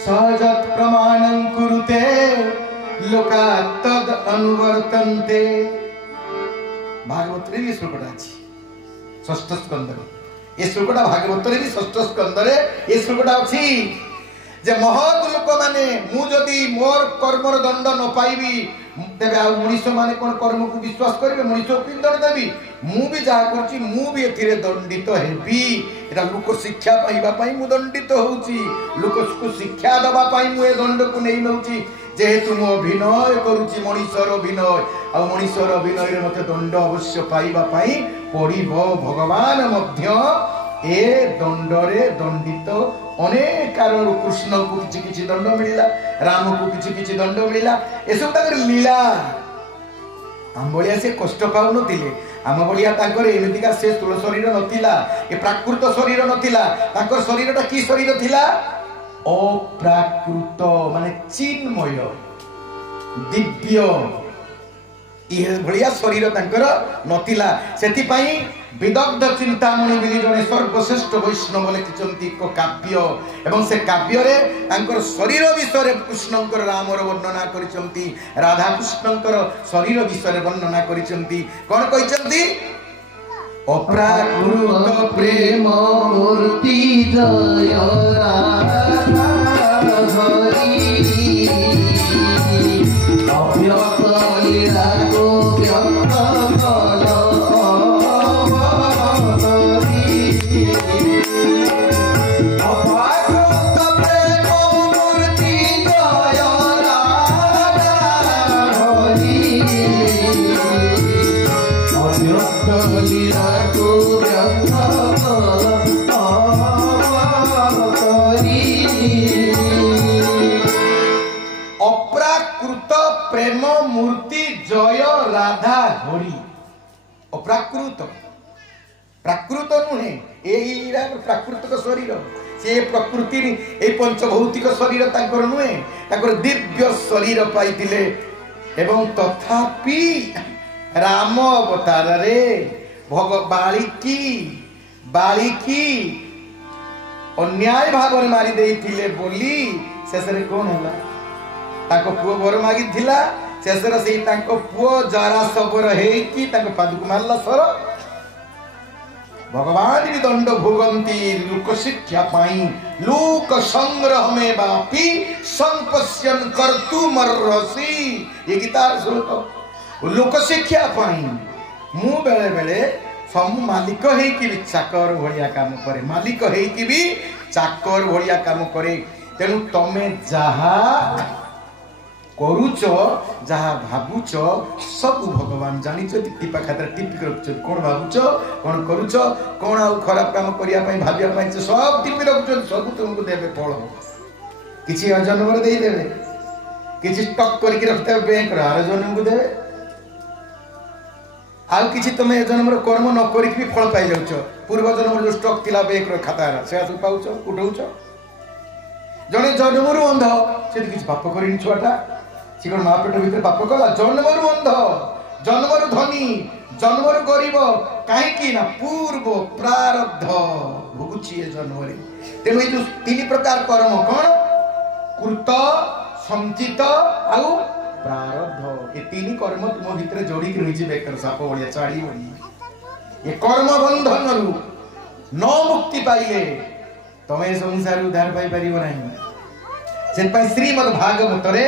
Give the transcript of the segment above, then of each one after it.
सहजत प्रमाणं कुरुते लोका तद अनुवर्तन्ते। भागवत रे भी श्लोकटा अछि षष्ठ स्कंद रे। ए श्लोकटा भागवत रे भी षष्ठ स्कंद रे ए श्लोकटा अछि जे महत लोक माने मु जदि मोर कर्मर दंड न पाइबी तेबे आ मनुष्य माने कोन कर्म को विश्वास करिवे मनुष्य को दंड देबी मु भी जा करछि मु भी एथिरे दंडित हेबी। एटा लोक शिक्षा पाइबा पई मु दंडित होउछि लोक को शिक्षा दबा पई मु ए दंड को नै नउछि जेहेतु मु अभिनय करूछि मनुष्यर अभिनय आ मनुष्यर अभिनय रे मते दंड अवश्य पाइबा पई पड़िबो। भगवान मध्य ए दंडरे दंडित अनेक कारण कृष्ण को किछि दंड मिलिला राम को किछि दंड मिलिला ए सब ताकर लीला। आम बलिया से कष्ट पाउ नथिले आम बलिया ताकर एमितिका से स्थूल शरीर नथिला ए प्राकृत शरीर नथिला ताकर शरीरटा की शरीर थिला अप्राकृत माने चिन्मय दिव्य ये भलिया शरीर ताकर नथिला। सेति पई विदग्ध चिंतामणि बिली जने सर्वश्रेष्ठ वैष्णव लिखिचंती को काव्य एवं से काव्य रे तांकर शरीर विषय रे कृष्णंकर रामर वर्णना करिचंती राधा कृष्णंकर शरीर विषय रे वर्णना करिचंती। कोन कहिचंती अप्राकृत प्रेम मूर्ति जय राधा हरि अव्यक्त लीला को व्यक्त कल अप्राकृत प्रेम मूर्ति जय राधा हरि। अप्राकृत प्राकृत नुहे एरा प्राकृतिक शरीर से प्रकृति ए पंचभौतिक शरीर तांकर नुहे तांकर दिव्य शरीर पाइतिले एवं तथापि राम अवतार रे बालिकी अन्याय भाव में मारी देइथिले बोली शेषरे कोन होला ताको पुओ बर मागी थिला शेषरे से ताको पुओ जरा सबर हेकी ताको पादुक मारला सर। भगवान भी दंड भोगंती लोक शिक्षा पाई लोक संग्रह में बापी संपश्यन कर्तुमर्हसि। ये गीतार श्लोक लोक शिक्षा पाई मु बेले बेले सब मालिक है कि भी चाकर भलिया काम करे मालिक है कि भी चाकर भलिया काम करे। तेणु तमे जहा करूच जहा भाबुच सब भगवान जानी टिपा खातर टिपिक रखुच कौन भाबुच कौन करूच कौन आ खराब काम करिया पई भाबिया पई सब टिपि रखुच सब तुमको देबे फल किछि अजन्म रे देई देबे किछि स्टॉक करके रखते बैंक रे आर जन्म को देबे आउ किछि तमे जन्म रे कर्म न करिक भी फल पाई जाउछ पूर्व जन्म जो स्टॉक थिला बैंक रे खाता रा से आसु पाउछ उठौछ। जने जन्मरु अंध से किछि पाप करिन छुआटा से कोन मा पेट भीतर पाप कला जन्मरु अंध जन्मरु धनी जन्मरु गरीब काहे कि ना पूर्व प्रारब्ध भोगुछि ए जन्म रे। तेनु ए जो तीन प्रकार कर्म कोन कृत संचित आउ प्रारब्ध ये तीन कर्म तुम भीतर जोड़ी रही बेकर साप भलिया चाड़ी बनी ये कर्म बंधन रु न मुक्ति पाइले तमे संसार उद्धार पाई परिबो नाही। से श्रीमद् भागवत रे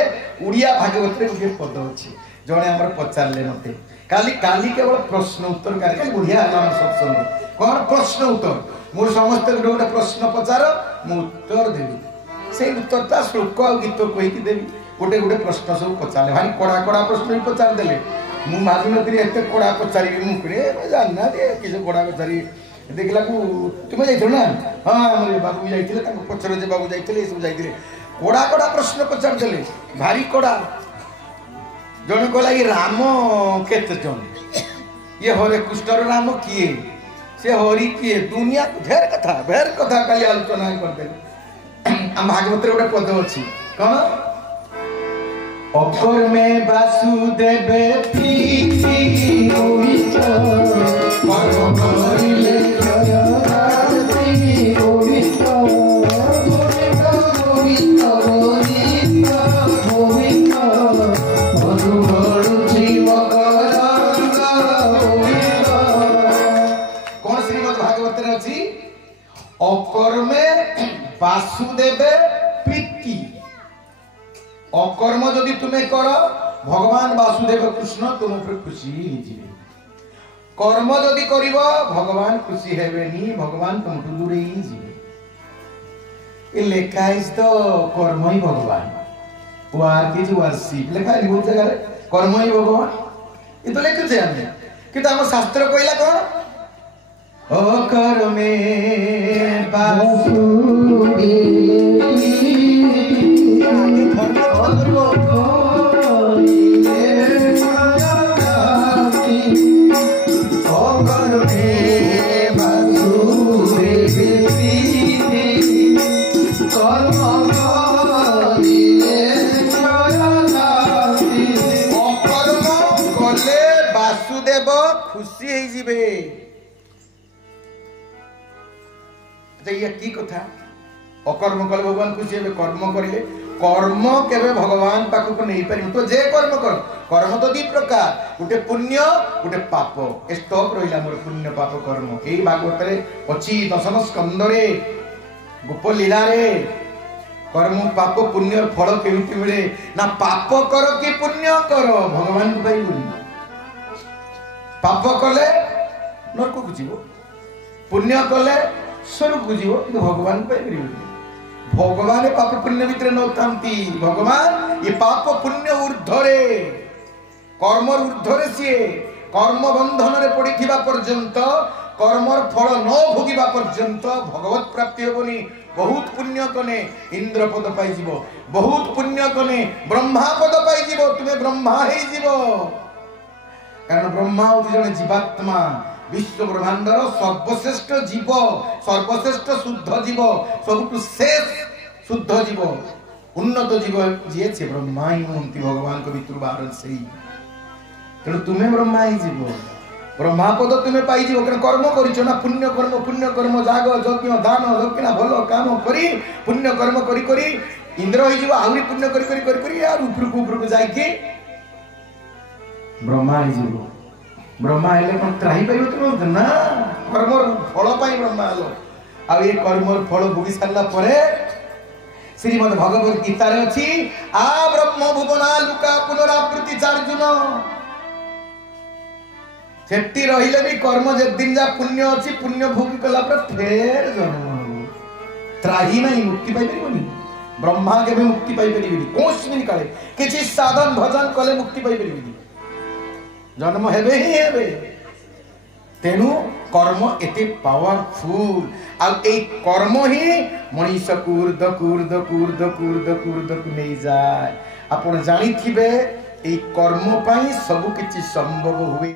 उड़िया भागवत रे गोटे पद अछि जणे हमर पचारले नते काली केवल प्रश्न उत्तर कार्यक्रम बुढ़िया हम सत्संग कोन प्रश्न उत्तर मोर समस्त गोटे प्रश्न पचार मु उत्तर देबी से उत्तरता श्लोक आ गीत कहि कि देबी गोटे गोटे प्रश्न सब पचारे भारी कड़ा कड़ा प्रश्न भी पचार देले मु भाभी नथि एते कड़ा पचारी मु करे जानना दे किसे कड़ा पचारी देखला को तुम जाइथो ना हां हमरे बाबू जाइथिले ताको पछरे जे बाबू जाइथिले सब जाइथिले कड़ा कड़ा प्रश्न पचार देले भारी कड़ा जण कहला ये राम केते जण ये हरे कृष्ण राम किए से हरि किए दुनिया ढेर कथा काली आलोचना कर देले। हम भागवत रे गोटे पद अछि कोन अपर में वासुदेव प्रीति होइछ परम करिले जय राधि होइछ गोविंद गोविंद प्रीति अकर्म जदि तुम्हें कर भगवान वासुदेव कृष्ण तुम ऊपर खुशी होइजिबे कर्म जदि करिब भगवान खुशी हेबेनी भगवान तुमठु दूरे जिबे ए लेखा इज द कर्म ही भगवान वर्क इज वर्शिप लेखा है बहुत जगह कर्म ही भगवान ये तो लेखे छे हमें कि हम शास्त्र कहला कोन अकर्मे वासुदेव खुशी है जीवे ये की कथा अकर्म कले भगवान खुशी हे कर्म करिले कर्म केबे भगवान पाखु को नहीं पारि तो जे कर्म कर कर्म तो दी प्रकार गुटे पुण्य गुटे पाप ए स्टॉक रहिला मोर पुण्य पाप कर्म एई भागवत रे अछि दशम स्कंद रे गोप लीला रे कर्म पाप पुण्य फल केमिति मिले ना पाप कर कि पुण्य कर भगवान को पाइबुनी पाप कले नरक को जीव पुण्य कले स्वर्ग को जीव कि भगवान पाइबुनी भगवान पाप पुण्य भितर नथांती भगवान ये पाप पुण्य ऊर्ध्वरे कर्म ऊर्ध्वरे सी कर्म बंधन रे पड़िथिबा पर्यंत कर्मर फल न भोगिबा पर्यंत भगवत प्राप्ति होबनी बहुत पुण्य कने इंद्र पद पाई जीवो बहुत पुण्य कने ब्रह्मा पद पाई जीवो तुमे ब्रह्मा हे जीवो कारण ब्रह्मा होती जने जीवात्मा विश्व ब्रह्मांडर सर्वश्रेष्ठ जीव सर्वश्रेष्ठ शुद्ध जीव सबुठु शेष शुद्ध जीव उन्नत जीव जे छे ब्रह्मा ही होंती भगवान को भितर बाहर से तेणु तुम्हें ब्रह्मा ही जीव ब्रह्मा पद तुम्हें पाई जीव कर्म करिछो ना पुण्य कर्म जाग यज्ञ दान दक्षिणा भलो काम करी पुण्य कर्म करी करी इंद्र ही जीव आहुरी पुण्य करी करी करी करी यार ऊपर को जाई के ब्रह्मा ही जीव ब्रह्मा हेले कोन त्राही पाइबो तुम ना कर्म फल पाई ब्रह्मा हलो आ ये कर्म फल भोगी सारला परे श्रीमद् भगवत गीता रे अछि आ ब्रह्म भुवना लुका पुनरावृत्ति चार्जुन सेट्टी रहिले भी कर्म जे दिन जा पुण्य अछि पुण्य भोगी कला पर फेर जन्म त्राही नहीं मुक्ति पाई परिबोनी ब्रह्मा के भी मुक्ति पाई परिबोनी कोस भी निकाले किछि साधन भजन कले मुक्ति पाई परिबोनी जन्म हेबे ही हेबे तेनु कर्म एते पावरफुल आ ए कर्म ही मनीष कुर्द कुर्द कुर्द कुर्द कुर्द को नहीं जाए आपण जानी थिबे ए कर्म पाई सब किछि संभव हुए।